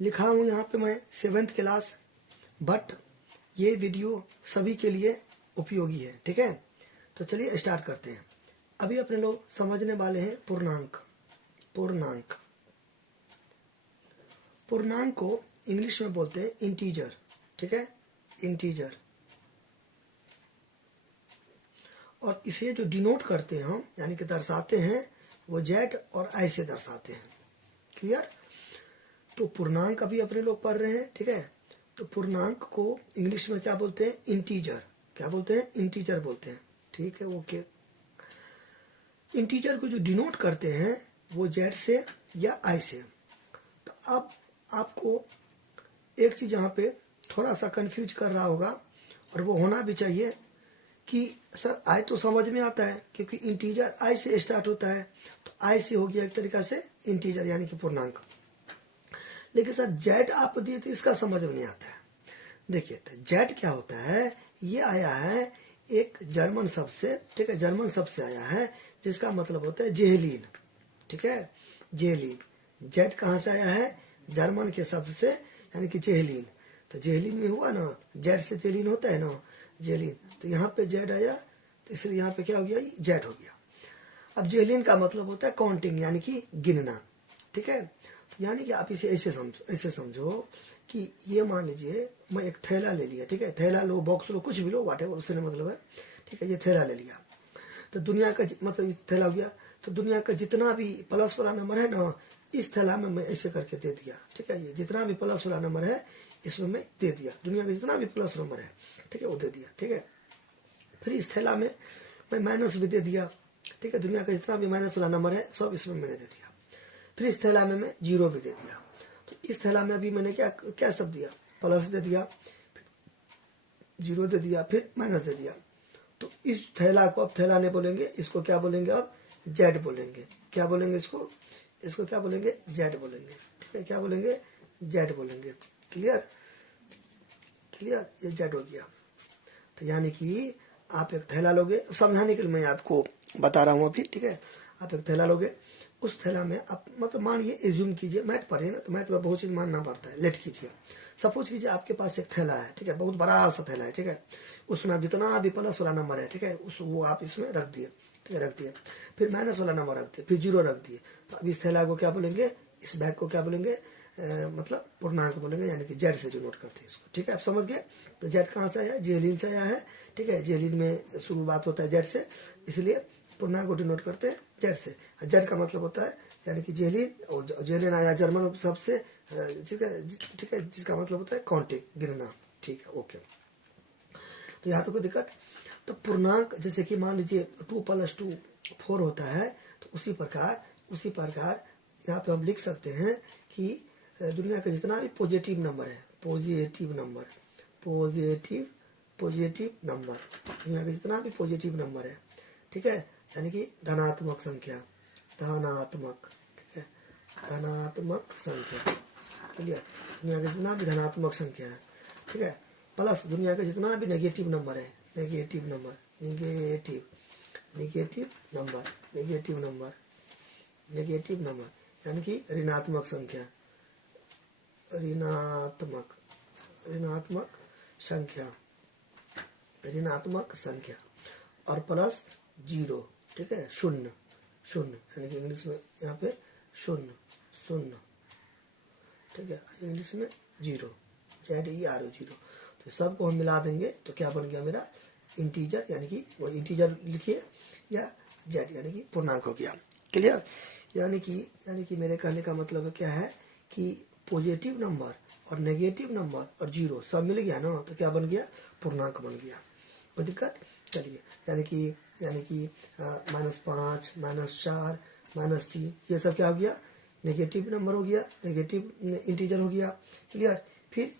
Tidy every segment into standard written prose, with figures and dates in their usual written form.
लिखा हूँ यहाँ पे मैं 7th क्लास, बट ये वीडियो सभी के लिए उपयोगी है, ठीक है। तो चलिए स्टार्ट करते हैं। अभी अपने लोग समझने वाले हैं पूर्णांक। पूर्णांक को इंग्लिश में बोलते हैं इंटीजर, ठीक है, इंटीजर। और इसे जो डिनोट करते हैं हम, यानी कि दर्शाते हैं, वो जेड और आई से दर्शाते हैं। क्लियर। तो पूर्णांक अभी अपने लोग पढ़ रहे हैं, ठीक है। तो पूर्णांक को इंग्लिश में क्या बोलते हैं? इंटीजर। क्या बोलते हैं? इंटीजर बोलते हैं, ठीक है, ओके। इंटीजर को जो डिनोट करते हैं वो जेड से या आई से। तो अब आपको एक चीज यहाँ पे थोड़ा सा कंफ्यूज कर रहा होगा, और वो होना भी चाहिए कि सर आई तो समझ में आता है क्योंकि इंटीजर आई से स्टार्ट होता है, तो आई से हो गया एक तरीका से इंटीजर यानी कि पूर्णांक। लेकिन सर जेड आप दिए तो इसका समझ में नहीं आता है। देखिए तो जेड क्या होता है, ये आया है एक जर्मन शब्द से, ठीक है, जर्मन शब्द से आया है जिसका मतलब होता है जेहलीन, ठीक है, जेहलीन। जेड कहाँ से आया है? जर्मन के शब्द से, यानी कि जेहलीन। तो जेहलीन में हुआ ना, जेड से जेहलीन होता है ना, जेहलीन। तो यहाँ पे जेड आया, तो इसलिए यहाँ पे क्या हो गया? जेड हो गया। अब जेहलीन का मतलब होता है काउंटिंग, यानी कि गिनना, ठीक है। तो यानी कि आप इसे ऐसे समझो कि ये मान लीजिए मैं एक थैला ले लिया, ठीक है, थैला लो, बॉक्स लो, कुछ भी लो, व्हाटएवर, उससे मतलब है, ठीक है। ये थैला ले लिया, तो दुनिया का मतलब थैला हो गया। तो दुनिया का जितना भी प्लस वाला नंबर है ना, इस थैला में मैं ऐसे करके दे दिया, ठीक है। ये जितना भी प्लस वाला नंबर है इसमें मैं दे दिया, दुनिया का जितना भी प्लस नंबर है, ठीक है, वो दे दिया, ठीक है। फिर इस थैला में मैं माइनस भी दे दिया, ठीक है, दुनिया का जितना भी माइनस वाला नंबर है सब इसमें मैंने दे दिया। फिर इस थैला में मैं जीरो भी दे दिया। तो इस थैला में अभी मैंने क्या सब दिया? प्लस दे दिया, जीरो दे दिया, फिर माइनस दे दिया। तो इस थैला को अब थैला नहीं बोलेंगे, इसको क्या बोलेंगे? अब जेड बोलेंगे। क्या बोलेंगे इसको? इसको क्या बोलेंगे? जेड बोलेंगे, ठीक है। क्या बोलेंगे? जेड बोलेंगे। क्लियर, क्लियर, ये जेड हो गया। तो यानी कि आप एक थैला लोगे, समझाने के लिए मैं आपको बता रहा हूँ अभी, ठीक है। आप एक थैला लोगे, उस थैला में आप मतलब मानिए, एज्यूम कीजिए, मैथ पढ़े ना, तो मैथ में बहुत चीज मानना पड़ता है। लेट कीजिए, सपोज कीजिए आपके पास एक थैला है, ठीक है, बहुत बड़ा सा थैला है, ठीक है। उसमें आप जितना भी प्लस वाला नंबर है, ठीक है, वो आप इसमें रख दिए, ठीक है, रख दिए। फिर माइनस वाला नंबर रख दिए, फिर जीरो रख दिए। तो अब इस थैला को क्या बोलेंगे? इस बैग को क्या बोलेंगे? मतलब पूर्णांक बोलेंगे, यानी कि जेड से जो नोट करते हैं इसको, ठीक है। आप समझ गए? तो जेड कहाँ से आया? जेहलीन से आया है, ठीक है। जेहलीन में शुरुआत होता है जेड से, इसलिए पूर्णांक को डिनोट करते हैं जेड से। जेड का मतलब होता है यानी कि जेहलीन, और जेहलीन आया जर्मन शब्द से, ठीक है, जिसका मतलब होता है काउंटिंग, गिनना, ठीक है, ओके। तो यहाँ तो कोई दिक्कत। तो पूर्णांक जैसे कि मान लीजिए 2 + 2 4 होता है, तो उसी प्रकार यहाँ पे हम लिख सकते हैं कि दुनिया का जितना भी पॉजिटिव नंबर है, पॉजिटिव नंबर, दुनिया का जितना भी पॉजिटिव नंबर है, ठीक है, यानी कि धनात्मक संख्या, धनात्मक, ठीक है, धनात्मक संख्या। क्लियर। दुनिया का जितना भी धनात्मक संख्या है, ठीक है, प्लस दुनिया का जितना भी नेगेटिव नंबर है, नेगेटिव नंबर यानी कि ऋणात्मक संख्या, ऋणात्मक संख्या और प्लस जीरो, ठीक है, शून्य, यानी कि इंग्लिश में यहाँ पे शून्य, ठीक है, इंग्लिश में जीरो, ZERO, जीरो। तो सबको हम मिला देंगे तो क्या बन गया मेरा? इंटीजर, यानी कि वो इंटीजर लिखिए, या जेड यानी कि पूर्णांक हो गया। क्लियर। यानी कि मेरे कहने का मतलब क्या है कि पॉजिटिव नंबर और नेगेटिव नंबर और जीरो सब मिल गया ना, तो क्या बन गया? पूर्णांक बन गया। कोई दिक्कत? चलिए, यानी कि -5, -4, -3, ये सब क्या हो गया? नेगेटिव नंबर हो गया, नेगेटिव इंटीजर हो गया। क्लियर। फिर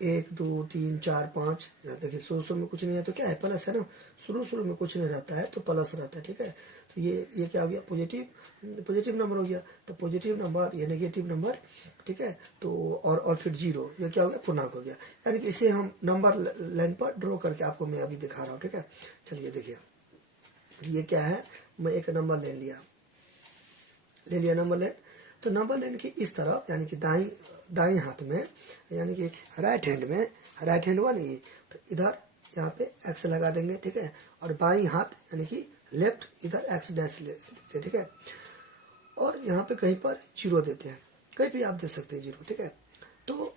1 2 3 4 5, देखिए शुरू में कुछ नहीं है तो क्या है? प्लस है ना, शुरू में कुछ नहीं रहता है तो प्लस रहता है, ठीक है। तो ये क्या हो गया? पॉजिटिव नंबर हो गया। तो पॉजिटिव नंबर, ये नेगेटिव नंबर, ठीक है। तो और फिर जीरो, ये क्या हो गया? पूर्णांक हो गया। यानी कि इसे हम नंबर लाइन पर ड्रॉ करके आपको मैं अभी दिखा रहा हूँ, ठीक है। चलिए देखिए, ये क्या है? मैं एक नंबर ले लिया नंबर लाइन। तो नंबर लाइन के इस तरफ यानी कि दाई हाथ में यानी कि राइट हैंड में, राइट हैंड हुआ नहीं, तो इधर यहाँ पे एक्स लगा देंगे, ठीक है। और बाई हाथ यानी कि लेफ्ट इधर एक्स डैश लिखते हैं, ठीक है। और यहाँ पे कहीं पर जीरो देते हैं, कहीं भी आप दे सकते हैं जीरो, ठीक है। तो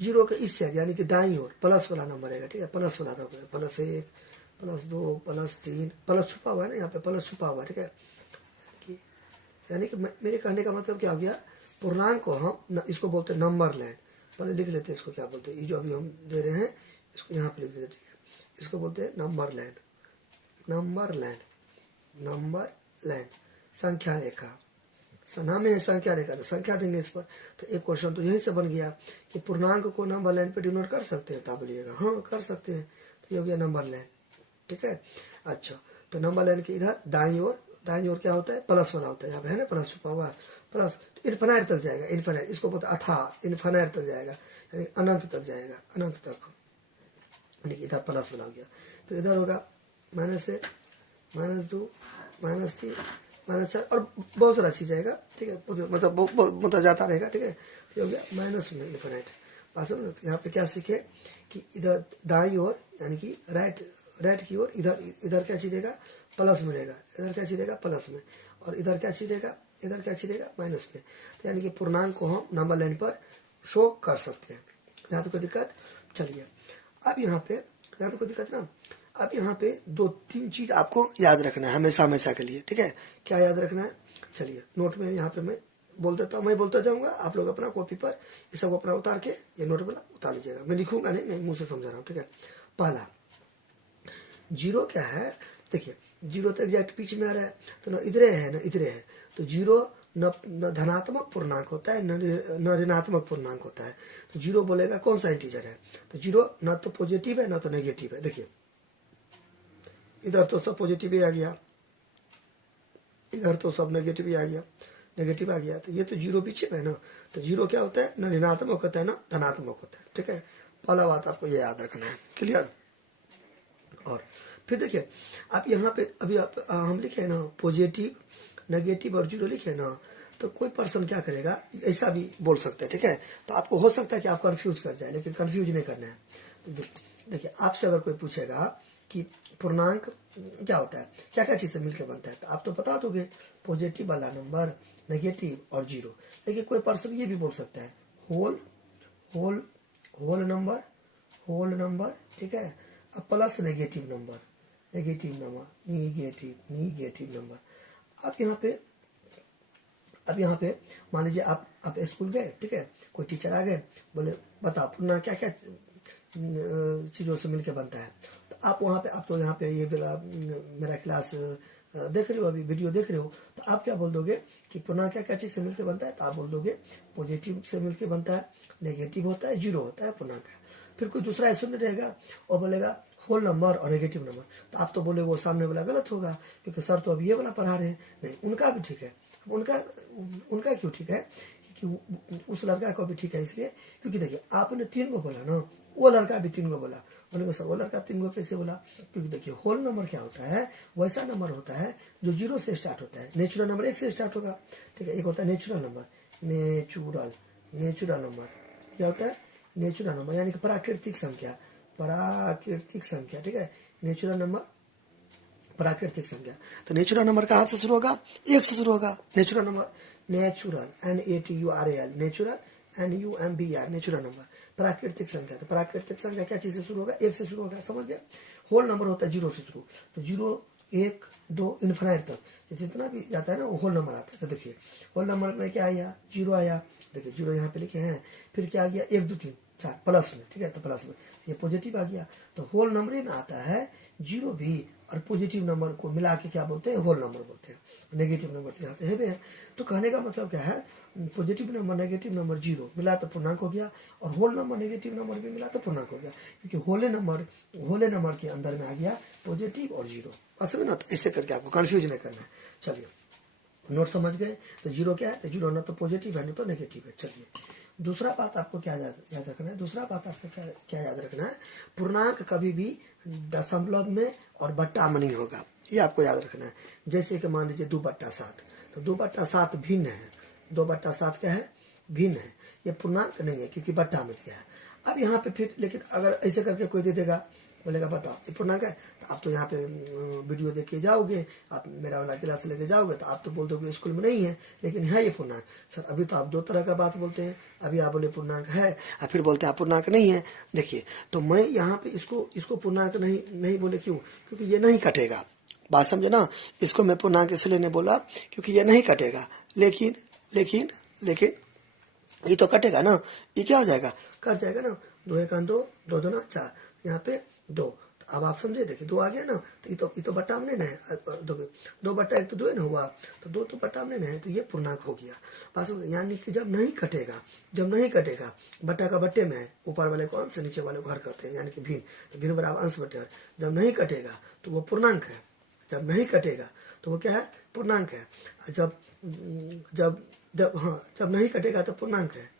जीरो के इस साइड यानी कि दाई ओर प्लस वाला नंबर रहेगा, ठीक है। प्लस वाला नंबर, +1 +2 +3, प्लस छुपा हुआ है ना, यहाँ पे प्लस छुपा हुआ है, ठीक है। यानी कि मेरे कहने का मतलब क्या हो गया, पूर्णांक को हम इसको बोलते हैं नंबर लाइन। पहले लिख लेते हैं इसको क्या बोलते हैं, ये जो अभी हम दे रहे हैं इसको यहाँ पे लिख देते हैं, ठीक है। इसको बोलते हैं number line, number line, number line, संख्या रेखा। नाम है संख्या रेखा, तो संख्या देंगे इस पर। तो एक क्वेश्चन तो यहीं से बन गया कि पूर्णांक को नंबर लाइन पे डिनोट कर सकते हैं, तो आप बोलिएगा हाँ कर सकते हैं, तो ये हो गया नंबर लाइन, ठीक है। अच्छा, तो नंबर लाइन के इधर दाईं ओर क्या होता है, प्लस वाला होता है, यहाँ पे है ना प्लस छुपा हुआ, प्लस इन्फिनाइट तक जाएगा, इन्फिनाइट इसको बोलते अथाह, इन्फिनाइट तक जाएगा यानी अनंत तक जाएगा, अनंत तक, यानी कि इधर प्लस वाला हो गया। फिर इधर होगा -1 -2 -3 -4 और बहुत सारा चीज जाएगा, ठीक है। मतलब जाता रहेगा, ठीक है। तो हो गया माइनस में इन्फिनाइट। पास में यहाँ पे क्या सीखे कि इधर दाई ओर यानी कि राइट की ओर इधर क्या चीज देगा, प्लस में रहेगा, इधर क्या चीज देगा प्लस में, और इधर क्या चीज देगा, इधर क्या चीज देगा माइनस में। तो यानी कि पूर्णांक को हम नंबर लाइन पर शो कर सकते हैं, यहाँ तो कोई दिक्कत। चलिए अब यहाँ पे यहाँ तो कोई दिक्कत ना। अब यहाँ पे 2-3 चीज आपको याद रखना है हमेशा के लिए, ठीक है। क्या याद रखना है, चलिए नोट में यहाँ पे मैं बोल देता हूँ, मैं बोलता जाऊंगा, आप लोग अपना कॉपी पर ये सब अपना उतार के ये नोट वाला उतार लीजिएगा, मैं लिखूंगा नहीं, मैं मुंह से समझा रहा हूँ, ठीक है। पहला जीरो क्या है, देखिए जीरो तो एग्जैक्ट बीच में आ रहा है, तो न इधरे है न इधरे है, तो जीरो न धनात्मक पूर्णांक होता है न ऋणात्मक पूर्णांक होता है। तो जीरो बोलेगा कौन सा इंटीजर है, तो जीरो न तो पॉजिटिव है न तो नेगेटिव है। देखिए इधर तो सब पॉजिटिव ही आ गया, इधर तो सब नेगेटिव ही आ गया, नेगेटिव आ गया, तो ये तो जीरो पीछे है ना। तो जीरो क्या होता है, न ऋणात्मक होता है न धनात्मक होता है, ठीक है। पहला बात आपको ये याद रखना है, क्लियर। और फिर देखिए आप यहाँ पे अभी हम लिखे ना पॉजिटिव, नेगेटिव और जीरो लिखे ना, तो कोई पर्सन क्या करेगा, ऐसा भी बोल सकता है, ठीक है। तो आपको हो सकता है कि आप कंफ्यूज कर जाए, लेकिन कंफ्यूज नहीं करना है। तो देखिए आपसे अगर कोई पूछेगा कि पूर्णांक क्या होता है, क्या क्या चीज से मिलकर बनता है, तो आप तो बता दोगे पॉजिटिव वाला नंबर, नेगेटिव और जीरो। लेकिन कोई पर्सन ये भी बोल सकता है होल नंबर, ठीक है, अब प्लस नेगेटिव नंबर। अब यहाँ पे मान लीजिए आप स्कूल गए, ठीक है, कोई टीचर आ गए, बोले बता पूर्णांक क्या क्या चीजों से मिलकर बनता है। तो आप वहाँ पे, आप तो यहाँ पे ये मेरा क्लास देख रहे हो, अभी वीडियो देख रहे हो, तो आप क्या बोल दोगे कि पूर्णांक क्या क्या चीज से मिलकर बनता है, तो आप बोल दोगे पॉजिटिव से मिलकर बनता है, नेगेटिव होता है, जीरो होता है पूर्णांक है। फिर कोई दूसरा ऐसा नहीं रहेगा और बोलेगा होल नंबर और नेगेटिव नंबर, तो आप तो बोले वो सामने वाला गलत होगा, क्योंकि सर तो अब ये वाला पढ़ा रहे हैं। नहीं, उनका भी ठीक है, उनका क्यों ठीक है, क्योंकि उस लड़का को भी ठीक है, इसलिए क्योंकि देखिए आपने 3 को बोला ना, वो लड़का भी 3 को बोला, बोलेंगे सर वो लड़का 3 को कैसे बोला, क्योंकि देखिए होल नंबर क्या होता है, वैसा नंबर होता है जो 0 से स्टार्ट होता है, नेचुरल नंबर 1 से स्टार्ट होगा, ठीक है। एक होता है नेचुरल नंबर, नेचुरल नंबर क्या होता है, नेचुरल नंबर यानी कि प्राकृतिक संख्या, ठीक है। नेचुरल नंबर प्राकृतिक संख्या, तो नेचुरल नंबर कहाँ से शुरू होगा, 1 से शुरू होगा। Natural number, natural NATURAL, natural NUMBR, natural number. प्राकृतिक संख्या, तो प्राकृतिक संख्या क्या चीज से शुरू होगा, 1 से शुरू होगा, समझ गया। होल नंबर होता है 0 से शुरू, तो 0 1 2 इन्फिनाइट तक जितना भी जाता है ना वो होल नंबर आता है। तो देखिए होल नंबर में क्या आया, 0 आया, देखिए 0 यहाँ पे लिखे हैं। फिर क्या आ गया, 1 2 3 4 प्लस में, ठीक है, तो प्लस में ये पॉजिटिव आ गया। तो होल नंबर में आता है 0 भी, और पॉजिटिव नंबर को मिला के क्या बोलते हैं, होल नंबर बोलते हैं। नेगेटिव नंबर तो यहाँ पे है। तो कहने का मतलब क्या है, पॉजिटिव नंबर नेगेटिव नंबर 0 मिला तो पूर्णांक हो गया, और होल नंबर नेगेटिव नंबर भी मिला तो पूर्णांक हो गया, क्योंकि होले नंबर के अंदर में आ गया पॉजिटिव और 0। असल में ना, तो ऐसे करके आपको कंफ्यूज नहीं करना है। चलिए नोट समझ गए, तो 0 क्या है, तो 0 ना तो पॉजिटिव है ना तो नेगेटिव है। चलिए दूसरा बात आपको क्या याद रखना है, दूसरा बात आपको क्या याद रखना है, पूर्णांक कभी भी दशमलव में और बट्टा में नहीं होगा, ये आपको याद रखना है। जैसे कि मान लीजिए 2/7, तो 2/7 भिन्न है, 2/7 क्या है, भिन्न है, ये पूर्णांक नहीं है क्योंकि बट्टा में दिया है। अब यहाँ पे फिर लेकिन अगर ऐसे करके कोई दे देगा, बोलेगा बताओ ये पूर्णांक है, तो आप तो यहाँ पे वीडियो देख के जाओगे, आप मेरा वाला क्लास लेके जाओगे तो आप तो बोल दोगे स्कूल में नहीं है, लेकिन है ये पूर्णांक। सर अभी तो आप दो तरह का बात बोलते हैं, अभी आप बोले पूर्णांक है और फिर बोलते हैं पूर्णांक नहीं है। देखिए तो मैं यहाँ पे इसको पूर्णांक नहीं बोले, क्यों? क्योंकि ये नहीं कटेगा, बात समझे ना। इसको मैं पूर्णांक इसलिए नहीं बोला क्योंकि ये नहीं कटेगा, लेकिन लेकिन लेकिन ये तो कटेगा ना, ये क्या हो जाएगा, कट जाएगा ना। 2 1 2, 2 2 4, यहाँ पे 2। तो अब आप समझे, देखिए 2 आ गया ना, तो ये तो बट्टा में नहीं है, 2/1 तो 2 ना हुआ, तो 2 तो बट्टा में नहीं है, तो ये पूर्णांक हो गया। बस यानी कि जब नहीं कटेगा, बट्टा का बट्टे में है, ऊपर वाले को अंश नीचे वाले को हर करते हैं, यानी कि भिन्न, तो भिन्न बराबर अंश बटे हर। जब नहीं कटेगा तो वो पूर्णांक है, जब नहीं कटेगा तो वो क्या है, पूर्णांक है। जब नहीं कटेगा तो पूर्णांक है।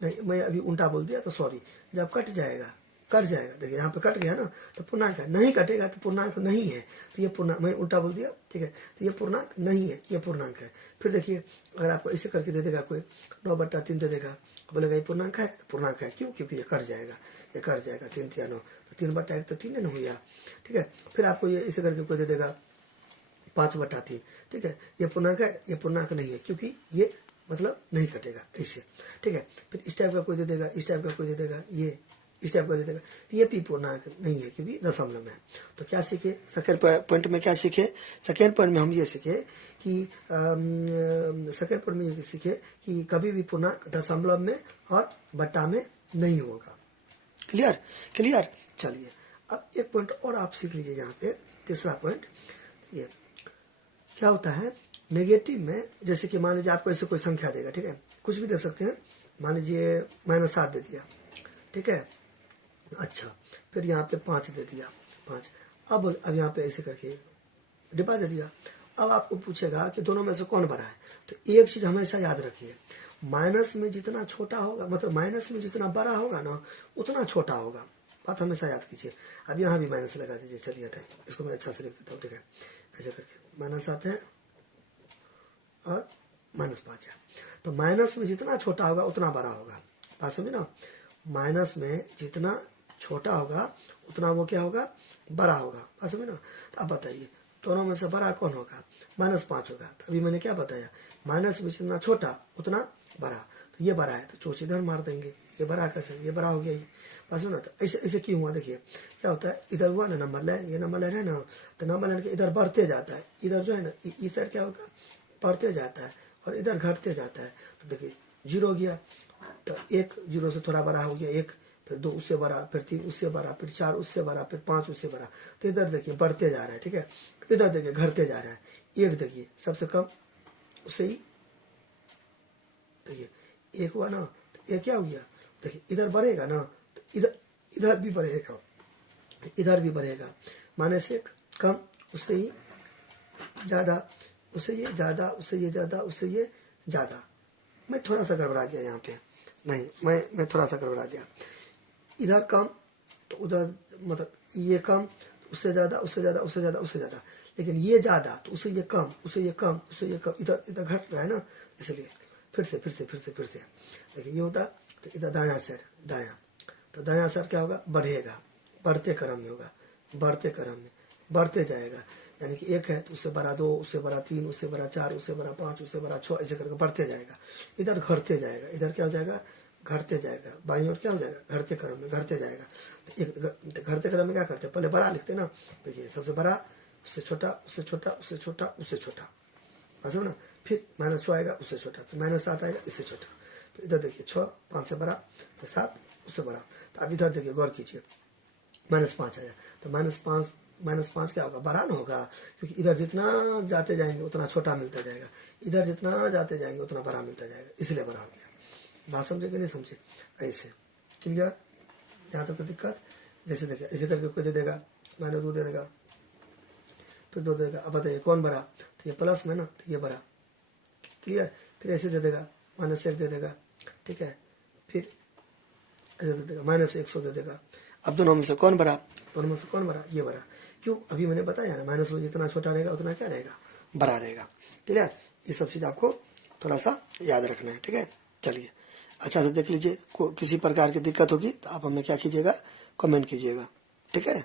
नहीं, मैं अभी उल्टा बोल दिया तो सॉरी। जब कट जाएगा, देखिए यहाँ पे कट गया ना, तो पूर्णांक है। नहीं कटेगा तो पूर्णांक नहीं है, तो ये पूर्णांक, मैं उल्टा बोल दिया, ठीक है, तो ये पूर्णांक नहीं है, ये पूर्णांक है। फिर देखिए अगर आपको ऐसे करके दे देगा कोई, 9/3 दे देगा, बोलेगा ये पूर्णांक है, तो पूर्णांक है। क्यों? क्योंकि ये कट जाएगा, 3 3 9, तो 3/1 तो 3 नहीं हुआ, ठीक है। फिर आपको ये ऐसे करके कोई दे देगा 5/3, ठीक है, ये पूर्णांक है, ये पूर्णांक नहीं है क्योंकि ये मतलब नहीं कटेगा, ऐसे, ठीक है। फिर इस टाइप का कोई दे देगा, इस टाइप का कोई दे देगा, ये इस टाइप का दे देगा, तो ये भी पूर्णांक नहीं है क्योंकि दशमलव में है। तो क्या सीखे सेकेंड पॉइंट में, क्या सीखे सेकेंड पॉइंट में हम ये सीखे कि सेकेंड पॉइंट में ये सीखे कि कभी भी पूर्णांक दशमलव में और बट्टा में नहीं होगा। क्लियर। चलिए अब एक पॉइंट और आप सीख लीजिए यहाँ पे, तीसरा पॉइंट। ये क्या होता है नेगेटिव में, जैसे कि मान लीजिए आपको ऐसे कोई संख्या देगा, ठीक है, कुछ भी दे सकते हैं, मान लीजिए -7 दे दिया, ठीक है, अच्छा, फिर यहाँ पे 5 दे दिया, 5। अब यहाँ पे ऐसे करके डिब्बा दे दिया। अब आपको पूछेगा कि दोनों में से कौन बड़ा है, तो एक चीज हमेशा याद रखिए, माइनस में जितना छोटा होगा, मतलब माइनस में जितना बड़ा होगा ना उतना छोटा होगा, बात हमेशा याद कीजिए। अब यहाँ भी माइनस लगा दीजिए, चलिए हटाइए, इसको मैं अच्छा से लिख देता हूँ, ठीक है, ऐसे करके -7 है और -5 है। तो माइनस में जितना छोटा होगा उतना बड़ा होगा, बात समझे ना। माइनस में जितना छोटा होगा उतना वो क्या होगा, बड़ा होगा, बात समझे ना। तो अब बताइए दोनों में से बड़ा कौन होगा, -5 होगा। तो अभी मैंने क्या बताया, माइनस में जितना छोटा उतना बड़ा, तो ये बड़ा है तो चोच इधर मार देंगे, ये बड़ा कैसे, ये बड़ा हो गया ये, बात सुना। तो ऐसे क्यों हुआ, देखिए क्या होता है, इधर हुआ ना नंबर लाइन, ये नंबर लाइन है ना, तो नंबर लाइन के इधर बढ़ते जाता है, इधर जो है ना इस साइड क्या होगा, बढ़ते जाता है और इधर घटते जाता है। तो देखिए 0 हो गया, तो 1 0 से थोड़ा बड़ा हो गया 1, फिर 2 उससे बड़ा, फिर 3 उससे बड़ा, फिर 4 उससे बड़ा, फिर 5 उससे बड़ा। तो इधर देखिए बढ़ते जा रहा है, ठीक है, इधर देखिए घटते जा रहा है। 1 देखिए सबसे कम, उससे ही देखिए 1 हुआ ना, तो ये क्या हो गया, देखिए इधर बढ़ेगा ना, तो इधर भी बढ़ेगा, इधर भी बढ़ेगा, माने से कम, उससे ही ज्यादा, उससे ये ज्यादा, उससे ये ज्यादा, उससे ये ज्यादा। मैं थोड़ा सा गड़बड़ा गया यहाँ पे, नहीं मैं थोड़ा सा गड़बड़ा गया, इधर कम तो उधर, मतलब ये कम, उससे ज्यादा, उससे ज्यादा, उससे ज्यादा, उससे ज्यादा, लेकिन ये ज्यादा तो उससे ये कम, उससे ये कम, उससे ये कम, इधर घट रहा है ना, इसलिए फिर से देखिए ये होता, तो इधर दायां सर, दायां, तो दायां सर क्या होगा, बढ़ेगा, बढ़ते क्रम में होगा, बढ़ते क्रम में बढ़ते जाएगा, यानी कि 1 है तो उससे बड़ा 2, उससे बड़ा 3, उससे बड़ा 4, उससे बड़ा 5, उससे बड़ा 6, ऐसे करके बढ़ते जाएगा। इधर घटते जाएगा, इधर क्या हो जाएगा, घटते जाएगा, बाईं ओर क्या हो जाएगा, घटते क्रम में घटते जाएगा। तो एक घटते क्रम में क्या करते हैं, पहले बड़ा लिखते हैं ना, देखिए सबसे बड़ा, उससे छोटा, उससे छोटा, उससे छोटा, उससे छोटा, समझो ना। फिर -6 आएगा, उससे छोटा, फिर -7 आएगा, इससे छोटा, फिर इधर देखिए 6, 5 से बड़ा, फिर 7 उससे बड़ा। तो अब इधर देखिए गौर कीजिए, -5 आया, तो -5 क्या होगा, बड़ा ना होगा, क्योंकि इधर जितना जाते जाएंगे उतना छोटा मिलता जाएगा, इधर जितना जाते जाएंगे उतना बड़ा मिलता जाएगा, इसलिए बड़ा हो गया। बात समझे कि नहीं समझे, ऐसे क्लियर, यहाँ तक कोई दिक्कत। जैसे देखिए ऐसे करके कोई दे देगा, -2 दे देगा, फिर 2 देगा, अब बताइए कौन बड़ा, तो ये प्लस में ना, तो ये बड़ा, क्लियर। फिर ऐसे दे देगा, -1 दे देगा, ठीक है, फिर ऐसे दे देगा, -100 दे देगा। अब दोनों में से कौन बड़ा, दोनों में से कौन बड़ा, ये बड़ा, क्यों, अभी मैंने बताया ना, माइनस में जितना छोटा रहेगा उतना क्या रहेगा, बड़ा रहेगा, क्लियर। ये सब चीज आपको थोड़ा सा याद रखना है, ठीक है। चलिए अच्छा से देख लीजिए, किसी प्रकार की दिक्कत होगी तो आप हमें क्या कीजिएगा, कमेंट कीजिएगा, ठीक है।